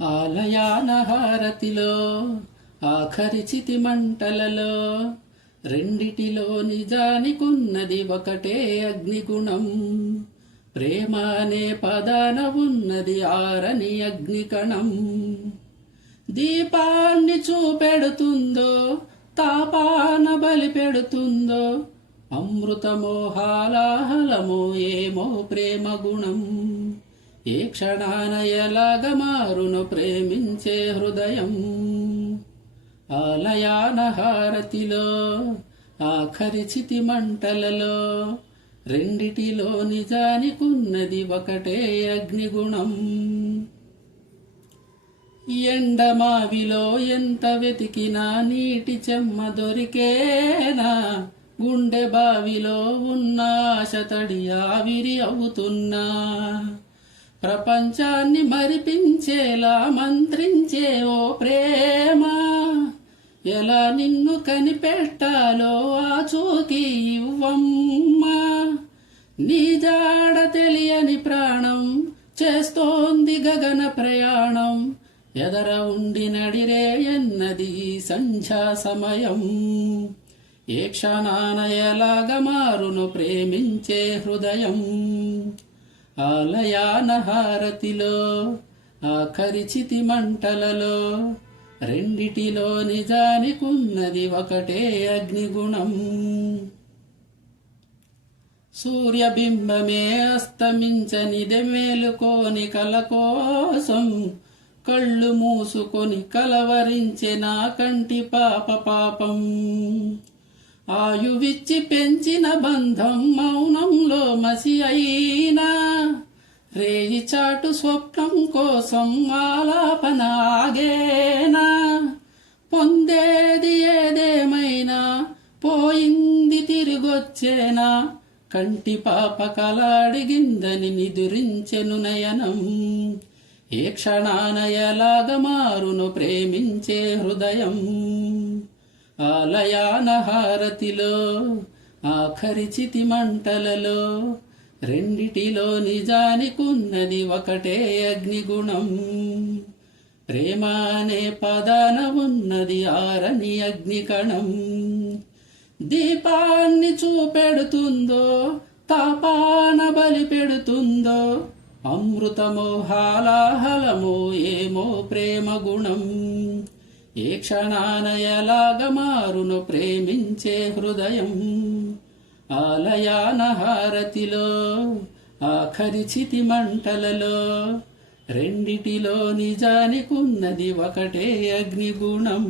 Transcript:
ఆలయాన హారతిలో ఆఖరి చితి మంటలలో రెండిటిలో నిజానికున్నది ఒకటే అగ్నిగుణం. ప్రేమ అనే పదాన ఉన్నది ఆరని అగ్నికణం. దీపాన్ని చూపెడుతుందో తాపాన బలి పెడుతుందో అమృతమో హాలాహలమో ఏమో ప్రేమ గుణం. ఏ క్షణాన ఎలాగ మారును ప్రేమించే హృదయం. ఆలయాన హారతిలో ఆఖరి చితి మంటలలో రెండిటిలో నిజానికున్నది ఒకటే అగ్నిగుణం. ఎండమావిలో ఎంత వెతికినా నీటి చెమ్మ దొరికేనా, గుండె బావిలో ఉన్న ఆశ తడి ఆవిరి అవుతున్నా. ప్రపంచాన్ని మరిపించేలా మంత్రించే ఓ ప్రేమ, ఎలా నిన్ను కనిపెట్టాలో ఆచూకీ ఇవ్వమ్మా. నీ జాడ తెలియని ప్రాణం చేస్తోంది గగన ప్రయాణం. ఎదర ఉండి నడిరే ఎన్నది సంధ్యా సమయం. ఏ క్షణాన ఎలాగ మారును ప్రేమించే హృదయం. ఆలయాన హారతిలో ఆఖరి చితి మంటలలో రెండిటిలో నిజానికున్నది ఒకటే అగ్నిగుణం. సూర్యబింబమే అస్తమించనిదే మేలుకోని కల కోసం కళ్ళు మూసుకొని కలవరించే నా కంటి పాపం. ఆయువిచ్చి పెంచిన బంధం మౌనంలో మసి అయినా, రేయి చాటు స్వప్నం కోసం ఆలాపన ఆగేనా. పొందేది ఏదేమైనా పోయింది తిరిగొచ్చేనా, కంటి పాప కల అడిగిందని నిదురించెను నయనం. ఏ క్షణాన ఎలాగ మారును ప్రేమించే హృదయం. ఆలయాన హారతిలో ఆఖరి చితి మంటలలో రెండిటిలో నిజానికున్నది ఒకటే అగ్నిగుణం. ప్రేమ అనే పదాన ఉన్నది ఆరని అగ్నికణం. దీపాన్ని చూపెడుతుందో తాపాన బలి పెడుతుందో అమృతమో హాలాహలమో ఏమో ప్రేమ గుణం. ఏ క్షణాన ఎలాగ మారును ప్రేమించే హృదయం. ఆలయాన హారతిలో ఆఖరి చితి మంటలలో రెండిటిలో నిజానికున్నది ఒకటే అగ్నిగుణం.